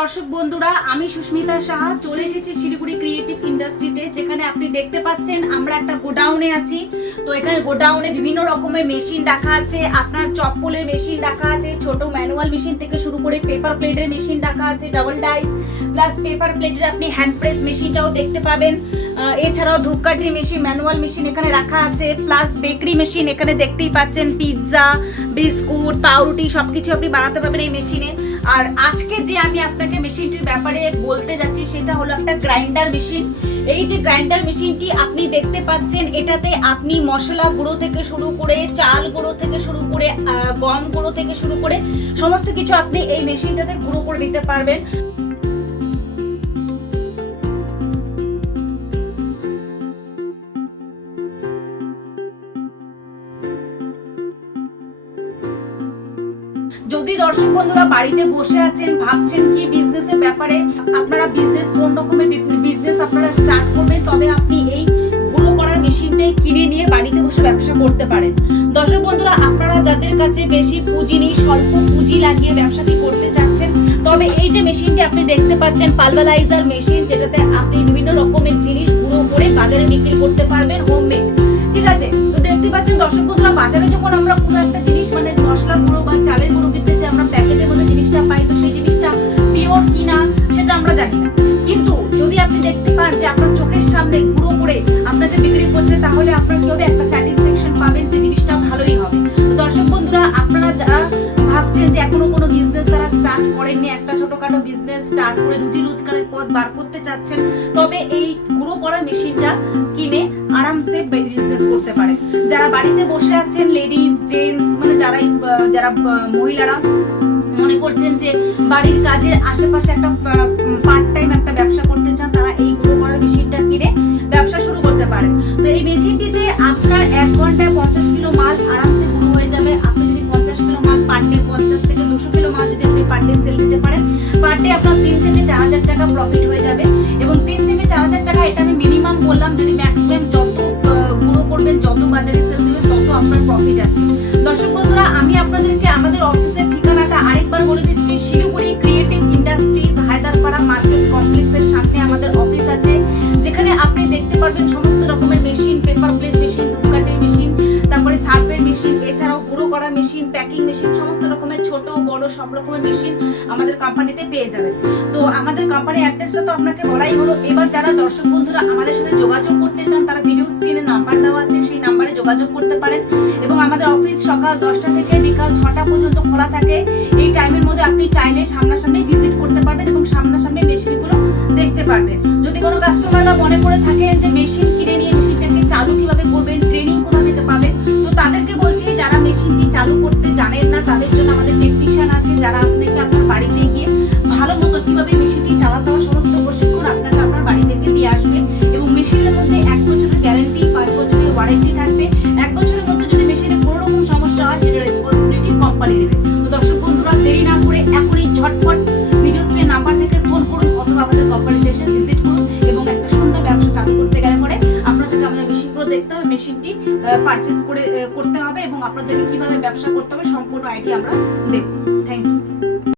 দর্শক বন্ধুরা, আমি সুস্মিতা সাহা, চলে এসেছি শিলিগুড়ি ক্রিয়েটিভ ইন্ডাস্ট্রিতে যেখানে আপনি দেখতে পাচ্ছেন আমরা একটা গোডাউনে আছি। তো এখানে গোডাউনে বিভিন্ন রকমের মেশিন রাখা আছে, আপনার চপ্পলের মেশিন রাখা আছে, ছোট ম্যানুয়াল মেশিন থেকে শুরু করে পেপার প্লেটের মেশিন রাখা আছে ডাবল ডাইস প্লাস পেপার প্লেটের আপনি হ্যান্ড প্রেস মেশিনটাও দেখতে পাবেন। এছাড়াও ধূপকাঠির মেশিন ম্যানুয়াল মেশিন এখানে রাখা আছে প্লাস বেকারি মেশিন এখানে দেখতেই পাচ্ছেন পিৎজা বিস্কুট পাউরুটি, সবকিছু আপনি বানাতে পারবেন এই মেশিনে আর আজকে যে আমি আপনাকে মেশিনটির ব্যাপারে বলতে যাচ্ছি, সেটা হলো একটা গ্রাইন্ডার মেশিন এই যে গ্রাইন্ডার মেশিনটি আপনি দেখতে পাচ্ছেন, এটাতে আপনি মশলা গুঁড়ো থেকে শুরু করে, চাল গুঁড়ো থেকে শুরু করে গম গুঁড়ো থেকে শুরু করে, সমস্ত কিছু আপনি এই মেশিনটাতে গুঁড়ো করে নিতে পারবেন। যদি দর্শক বন্ধুরা বাড়িতে বসে আছেন, ভাবছেন কি বিজনেসের ব্যাপারে, আপনারা বিজনেস কোন রকমের বিজনেস আপনারা স্টার্ট করবেন, তবে আপনি এই গুঁড়ো করার মেশিনটাই কিনে নিয়ে বাড়িতে বসে ব্যবসা করতে পারেন। দর্শক বন্ধুরা, আপনারা যাদের কাছে বেশি পুঁজি নেই, স্বল্প পুঁজি লাগিয়ে ব্যবসাটি করতে চাচ্ছেন, তবে এই যে মেশিনটি আপনি দেখতে পাচ্ছেন পালভালাইজার মেশিন যেটাতে আপনি বিভিন্ন রকমের জিনিস গুঁড়ো করে বাজারে বিক্রি করতে পারবেন হোমমেড ঠিক আছে? তো দেখতে পাচ্ছেন দর্শক বন্ধুরা, বাজারে যখন আমরা কোনো একটা জিনিস মানে সেটা আমরা জানি না। কিন্তু যদি আপনি দেখতে পান যে আপনার চোখের সামনে গুঁড়ো করে আপনাকে বিক্রি করছে, তাহলে আপনার কি হবে একটা স্যাটিসফ্যাকশন পাবেন যে জিনিসটা ভালোই হবে? তো দর্শক বন্ধুরা, আপনারা যারা ভাবছেন যে এখনও কোনো বিজনেস তারা স্টার্ট করেননি, একটা ছোটখাটো বিজনেস স্টার্ট করে রুজি রোজগারের পথ বার করতে চাচ্ছেন, তবে এই গুঁড়ো করার মেশিনটা কিনে আরামসে বিজনেস করতে পারেন। যারা বাড়িতে বসে আছেন লেডিস জেন্টস মানে যারাই যারা মহিলারা মনে করছেন যে বাড়ির কাজের আশেপাশে একটা পার্ট টাইম একটা ব্যবসা করতে চান, তারা এই গুঁড়ো করার মেশিনটা কিনে ব্যবসা শুরু করতে পারেন। তো এই মেশিনটিতে আপনার এক ঘন্টায় পঞ্চাশ কিলো মাল আরামসে গুঁড়ো হয়ে যাবে। আপনি যদি পঞ্চাশ কিলো মাল পার ডে পঞ্চাশ থেকে দুশো কিলো মাল যদি আপনি পার ডে সেল দিতে পারেন পার ডে আপনার তিন থেকে চার হাজার টাকা প্রফিট হয়ে যাবে। এবং তিন থেকে চার হাজার টাকা এটা আমি মিনিমাম বললাম, যদি ম্যাক্সিমাম যত গুঁড়ো করবেন, যত বাজারে সেল দিবেন তত আপনার প্রফিট আছে। দর্শক বন্ধুরা, আমি আপনাদেরকে, আমাদের পারবেন সমস্ত রকমের মেশিন পেপার প্লেট মেশিন ধূপকাঠির মেশিন তারপরে সার্ভের মেশিন এছাড়াও গুঁড়ো করা মেশিন প্যাকিং মেশিন সমস্ত রকমের ছোট, বড়, সব রকমের মেশিন আমাদের কোম্পানিতে পেয়ে যাবেন। তো আমাদের কোম্পানির অ্যাড্রেসটা তো আপনাকে বলাই হলো। এবার যারা দর্শক বন্ধুরা আমাদের সাথে যোগাযোগ করতে চান, তারা ভিডিও স্ক্রিনে নাম্বার দেওয়া আছে, সেই নাম্বারে যোগাযোগ করতে পারেন। এবং আমাদের অফিস সকাল দশটা থেকে বিকাল ছটা পর্যন্ত খোলা থাকে। এই টাইমের মধ্যে আপনি চাইলে সামনাসামনি ভিজিট করতে পারবেন এবং সামনাসামনি মেশিনগুলো দেখতে পারবেন। যদি কোনো কাস্টমাররা মনে করে থাকেন যে মেশিন কিনে নিয়ে মেশিনটাকে চালু কীভাবে করবেন ট্রেনিং কোথা থেকে পাবেন, তো তাদেরকে বলছি যারা মেশিনটি চালু করতে জানেন না, তাদের জন্য আমাদের টেকনিশিয়ান আছে যারা আপনাকে আপনার বাড়িতে গিয়ে ভালো মতো কীভাবে মেশিনটি চালাতে হয়, সমস্ত প্রশিক্ষণ আপনাকে আপনার বাড়ি থেকে দিয়ে আসবে এবং মেশিনের মধ্যে এক বছরের গ্যারান্টি পাঁচ বছরের ওয়ারেন্টি থাকবে। এক বছরের মধ্যে যদি মেশিনে কোনো রকম সমস্যা হয়, সেটা রেসপন্সিবিলিটি কোম্পানি নেবে তো দর্শক বন্ধুরা, দেরি না করে এখনই ঝটপট ভিডিও স্ক্রিনে নাম্বার থেকে ফোন করুন অথবা আমাদের কোম্পানিতে এসে ভিজিট দেখতে হবে মেশিনটি পারচেস করে করতে হবে এবং আপনাদেরকে কীভাবে ব্যবসা করতে হবে সম্পূর্ণ আইডিয়া আমরা দেব। Thank you